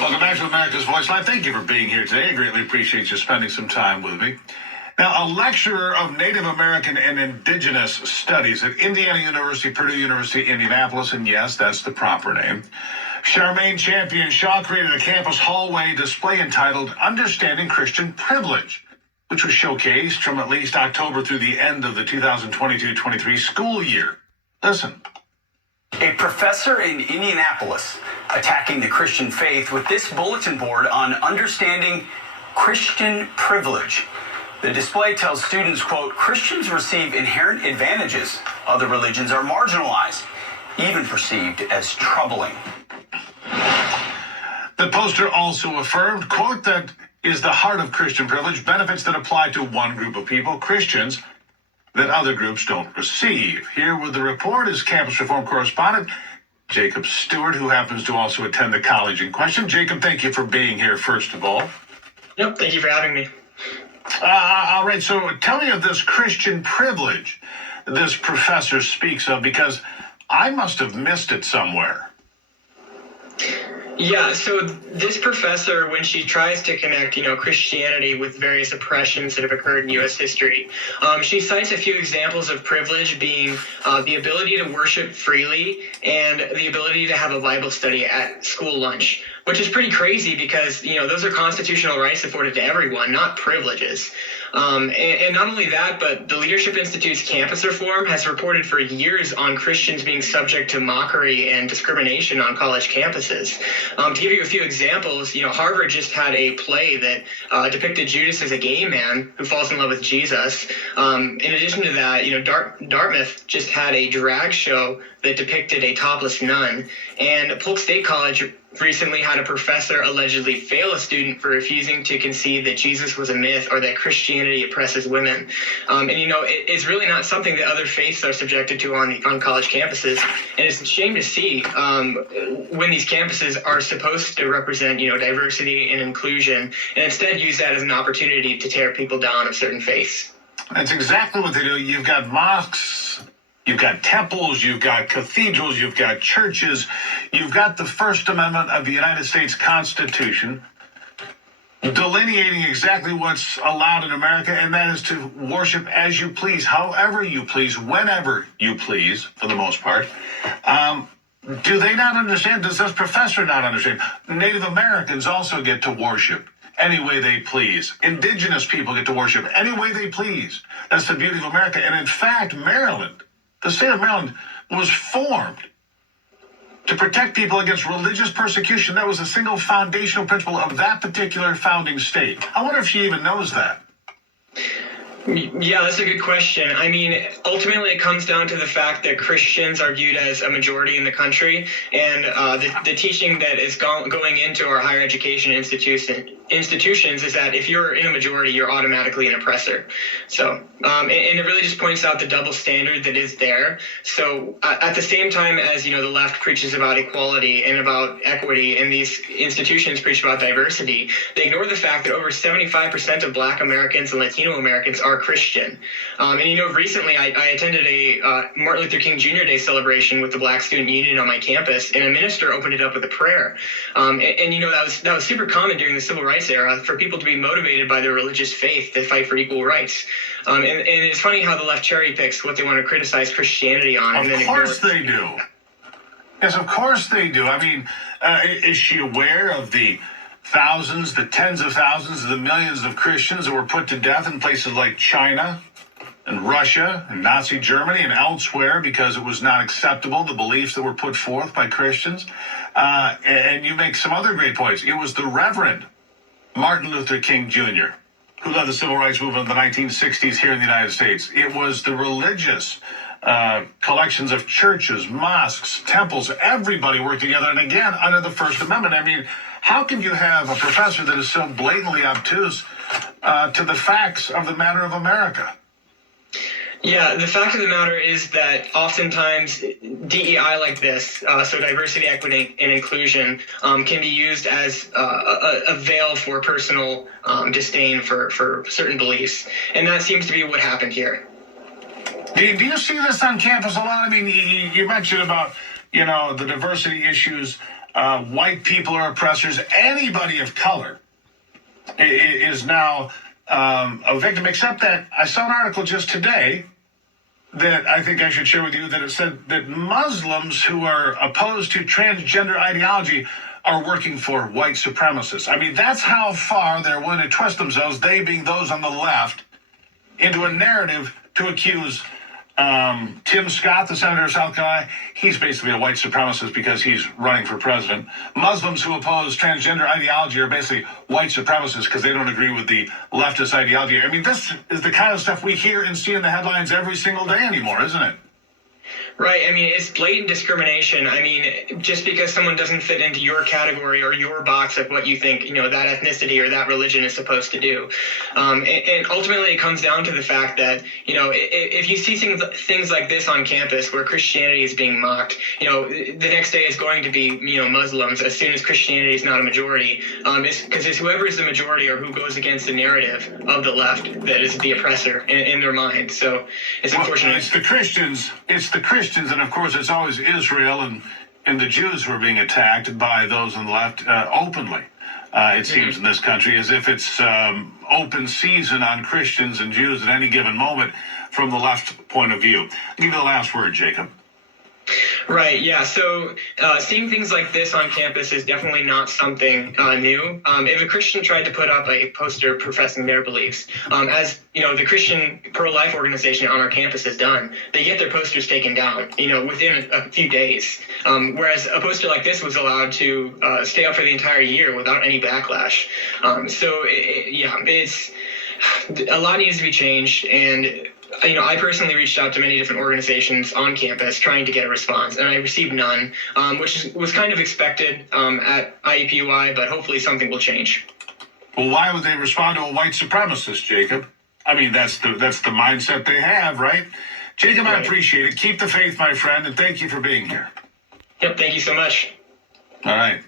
Welcome back to America's Voice Live. Thank you for being here today. I greatly appreciate you spending some time with me. Now, a lecturer of Native American and Indigenous Studies at Indiana University, Purdue University, Indianapolis, and yes, that's the proper name, Charmaine Champion Shaw created a campus hallway display entitled Understanding Christian Privilege, which was showcased from at least October through the end of the 2022-23 school year. Listen. A professor in Indianapolis attacking the Christian faith with this bulletin board on understanding Christian privilege. The display tells students, quote, Christians receive inherent advantages. Other religions are marginalized, even perceived as troubling. The poster also affirmed, quote, that is the heart of Christian privilege, benefits that apply to one group of people, Christians, that other groups don't receive. Here with the report is campus reform correspondent Jacob Stewart, who happens to also attend the college in question. Jacob, thank you for being here, first of all. Yep, thank you for having me. All right, so tell me of this Christian privilege this professor speaks of, because I must have missed it somewhere. Yeah, so this professor, when she tries to connect, Christianity with various oppressions that have occurred in U.S. history, she cites a few examples of privilege being the ability to worship freely and the ability to have a Bible study at school lunch, which is pretty crazy because, those are constitutional rights afforded to everyone, not privileges. And not only that, but the Leadership Institute's campus reform has reported for years on Christians being subject to mockery and discrimination on college campuses. To give you a few examples, Harvard just had a play that depicted Judas as a gay man who falls in love with Jesus. In addition to that, Dartmouth just had a drag show that depicted a topless nun. And Polk State College recently had a professor allegedly fail a student for refusing to concede that Jesus was a myth or that Christianity oppresses women. It's really not something that other faiths are subjected to on college campuses. And it's a shame to see when these campuses are supposed to represent, diversity and inclusion, and instead use that as an opportunity to tear people down of certain faiths. That's exactly what they do. You've got mosques, you've got temples, you've got cathedrals, you've got churches, you've got the First Amendment of the United States Constitution delineating exactly what's allowed in America, and that is to worship as you please, however you please, whenever you please, for the most part. Do they not understand? Does this professor not understand? Native Americans also get to worship any way they please. Indigenous people get to worship any way they please. That's the beauty of America. And in fact, Maryland, the state of Maryland, was formed to protect people against religious persecution. That was a single foundational principle of that particular founding state. I wonder if she even knows that. Yeah, that's a good question. I mean, ultimately, it comes down to the fact that Christians are viewed as a majority in the country, and the teaching that is going into our higher education institutions is that if you're in a majority, you're automatically an oppressor. So, and it really just points out the double standard that is there. So, at the same time as the left preaches about equality and about equity, and these institutions preach about diversity, they ignore the fact that over 75% of Black Americans and Latino Americans are Christian. Recently I attended a Martin Luther King Jr. Day celebration with the Black Student Union on my campus, and a minister opened it up with a prayer. That was super common during the Civil Rights era for people to be motivated by their religious faith to fight for equal rights. And it's funny how the left cherry picks what they want to criticize Christianity on. Of course they do. Yes, of course they do. I mean, is she aware of the thousands, the tens of thousands, the millions of Christians that were put to death in places like China and Russia and Nazi Germany and elsewhere because it was not acceptable, the beliefs that were put forth by Christians? And you make some other great points. It was the Reverend Martin Luther King Jr. who led the civil rights movement in the 1960s here in the United States. It was the religious collections of churches, mosques, temples, everybody worked together, and again, under the First Amendment. I mean, how can you have a professor that is so blatantly obtuse to the facts of the matter of America? Yeah, the fact of the matter is that oftentimes DEI like this, so diversity, equity, and inclusion, can be used as a veil for personal disdain for certain beliefs. And that seems to be what happened here. Do you see this on campus a lot? I mean, you mentioned about, the diversity issues white people are oppressors. Anybody of color is now a victim, except that I saw an article just today that I think I should share with you, that it said that Muslims who are opposed to transgender ideology are working for white supremacists. I mean, that's how far they're willing to twist themselves, they being those on the left, into a narrative to accuse Tim Scott, the senator of South Carolina. He's basically a white supremacist because he's running for president. Muslims who oppose transgender ideology are basically white supremacists because they don't agree with the leftist ideology. I mean, this is the kind of stuff we hear and see in the headlines every single day anymore, isn't it? Right. I mean, it's blatant discrimination. I mean, just because someone doesn't fit into your category or your box of what you think, that ethnicity or that religion is supposed to do. And ultimately, it comes down to the fact that, if you see things like this on campus where Christianity is being mocked, the next day is going to be, Muslims as soon as Christianity is not a majority. Because it's whoever is the majority or who goes against the narrative of the left that is the oppressor in their mind. So it's unfortunate. It's the Christians. And of course, it's always Israel and the Jews who are being attacked by those on the left openly. It seems in this country as if it's open season on Christians and Jews at any given moment from the left point of view. I'll give you the last word, Jacob. Right. Yeah. So seeing things like this on campus is definitely not something new. If a Christian tried to put up a poster professing their beliefs, as the Christian pro-life organization on our campus has done, they get their posters taken down, within a few days. Whereas a poster like this was allowed to stay up for the entire year without any backlash. It's a lot needs to be changed. And I personally reached out to many different organizations on campus trying to get a response, and I received none, which was kind of expected at IUPUI, but hopefully something will change. Well, why would they respond to a white supremacist, Jacob? I mean, that's the mindset they have, right? Jacob, right. I appreciate it. Keep the faith, my friend, and thank you for being here. Yep, thank you so much. All right.